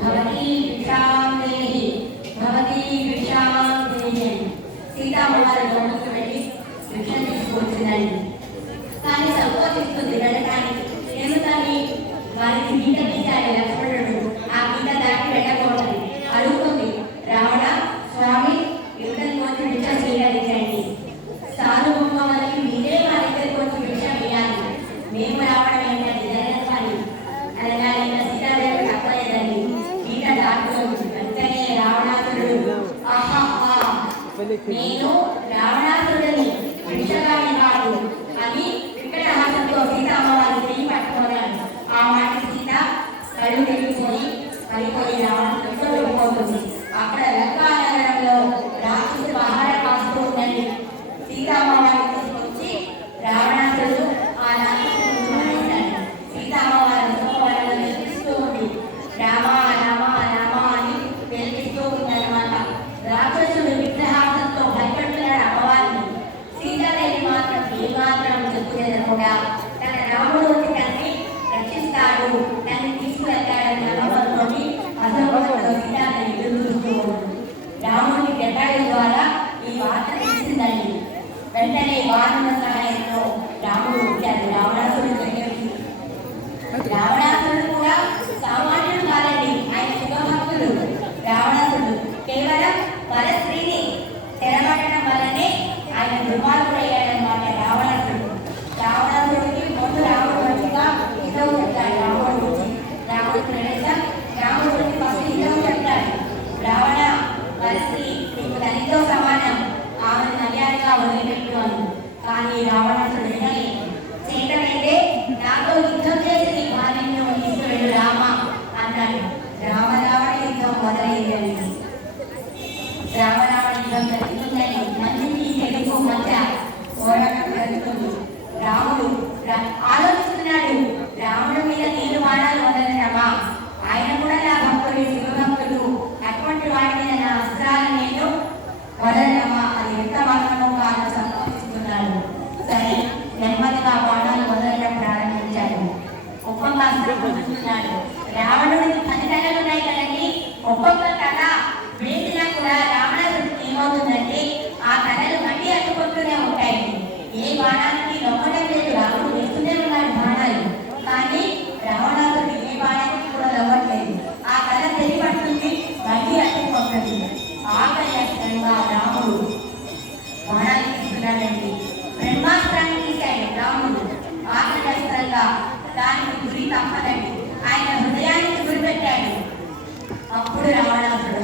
భవతి విషాందేహి భవతి విషాందేహి సీతామ్మవారి లోపలికి వెళ్ళి విషయం తీసుకొచ్చిందండి. కానీ సంకోచిస్తుంది వెళ్ళడానికి. ఎందుకని వారికి గీత తీశాడు లక్ష్మణుడు. ఆ గీత దాటి వెళ్ళకూడదు. అడుగుతుంది, రావణ స్వామి యుద్ధం వచ్చి విషయం స్వీకరించండి. సానుబొమ్మ వరకు మీరే మా దగ్గరికి వచ్చి విషయం వేయాలి. మేము రావడం ఏంటంటే జగన్ పని అనగా ఇంకా సీతాదేవి తప్పలేదండి. గీత దాటుతుంది. వెంటనే రావణాసురుడు నేను రావణాసురుడిని విషగాని కాదు అని వికటహాసంతో సీత అమ్మవారి తిరిగి పట్టుకున్నాడు. ఆ మాట సీత కళ్ళు తిరిగిపోయి పడిపోయి రావణాసురుడితో వెళ్ళిపోతుంది. అక్కడ లంకా నగరంలో రాక్షసు ఆహార కాస్తూ ఉందండి. సీత అమ్మవారిని తీసుకొచ్చి రావణాసురుడు ఆ రాక్షసుడు మానేశాడు. సీత అమ్మవారి వాళ్ళని వెలిపిస్తూ ఉంది. రామ రామ రామ అని వెలిపిస్తూ ఉందన్నమాట. రాక్షసుడు విగ్రహాసంతో భయపడుతున్నాడు అమ్మవారిని. సీతాదేవి మాత్రం ఏమాత్రం చెప్పులేకుండా తన రాముడు వచ్చి తనని రక్షిస్తాడు, తనని తీసుకువెళ్తాడని నమ్మకంతో అశోకంలో సీతాదేవి ఎదురు చూస్తూ ఉంది. రాముడికి జటాయు ద్వారా ఈ వార్త తెలిసిందండి. వెంటనే వానర సహాయంతో రాముడు వచ్చాడు రావణాసురుడి దగ్గరికి. రావణాసురుడు కూడా సామాన్యుడు కాదండి, ఆయన శివభక్తుడు. రావణాసురుడు కేవలం పరస్త్రీని తెరబడటం వల్లనే ఆయన దుర్మార్గుడయ్యాడనమాట రావణాసురుడు. రావణాసురుడికి ముందు రాముడు మంచిగా హితవు చెప్తాడు. రాముడు వచ్చి రాముడు ప్రవేశం రాముడు వచ్చి ఫస్ట్ హితవు చెప్తాడు. రావణ పరస్త్రీ నీకు తల్లితో సమానం, ఆమెను మర్యాదగా వదిలిపెట్టు అని. కానీ రావణాసురుడు చేతనైతే నాతో యుద్ధం చేసి నీ భార్యను తీసుకువెళ్ళు రామ అన్నాడు. రామరావణ యుద్ధం మొదలైందని. రామరావణ యుద్ధం జరుగుతుందని మంచికి చెడుకు మధ్య పోరాటం జరుగుతుంది. రాముడు ఆలోచిస్తున్నాడు, రాముడి మీద నేను బాణాలు వదలడమా? ఆయన కూడా నా భక్తుడు, శివభక్తుడు. అటువంటి వాడి మీద నా అస్త్రాలు నేను వదలడమా అని ఎంత మాత్రమో కాదు సంకోచిస్తున్నాడు. సరే నెమ్మదిగా బాణాలు వదలడం ప్రారంభించాడు. ఒక్కొక్క అస్త్రం వదులుతున్నాడు. రావణుడికి 10 తలలు ఉన్నాయి కదండి. ఒక్కొక్క తల వేసినా కూడా రావణుడికి ఏమవుతుందంటే ఆ తలలు మళ్ళీ అడ్డుకుంటూనే ఉంటాయి. ఏ బాణానికి నొక్కడం లేదు, రాముడు వేస్తూనే ఉన్నాడు బాణాలు. కానీ రావణాసుడు ఏ బాణానికి కూడా నవ్వట్లేదు. ఆ తల తెలిపడుతుంది, మళ్ళీ అడ్డుకుంటుంది. ఆఖరి అస్త్రంగా రాముడు బాణాలు తీసుకున్నాడండి. బ్రహ్మాస్త్రాన్ని తీశాడు రాముడు. ఆఖరి అస్త్రంగా దానికి గురి తప్పదండి. ఆయన హృదయానికి గురిపెట్టాడు. అప్పుడు రావణాసుడు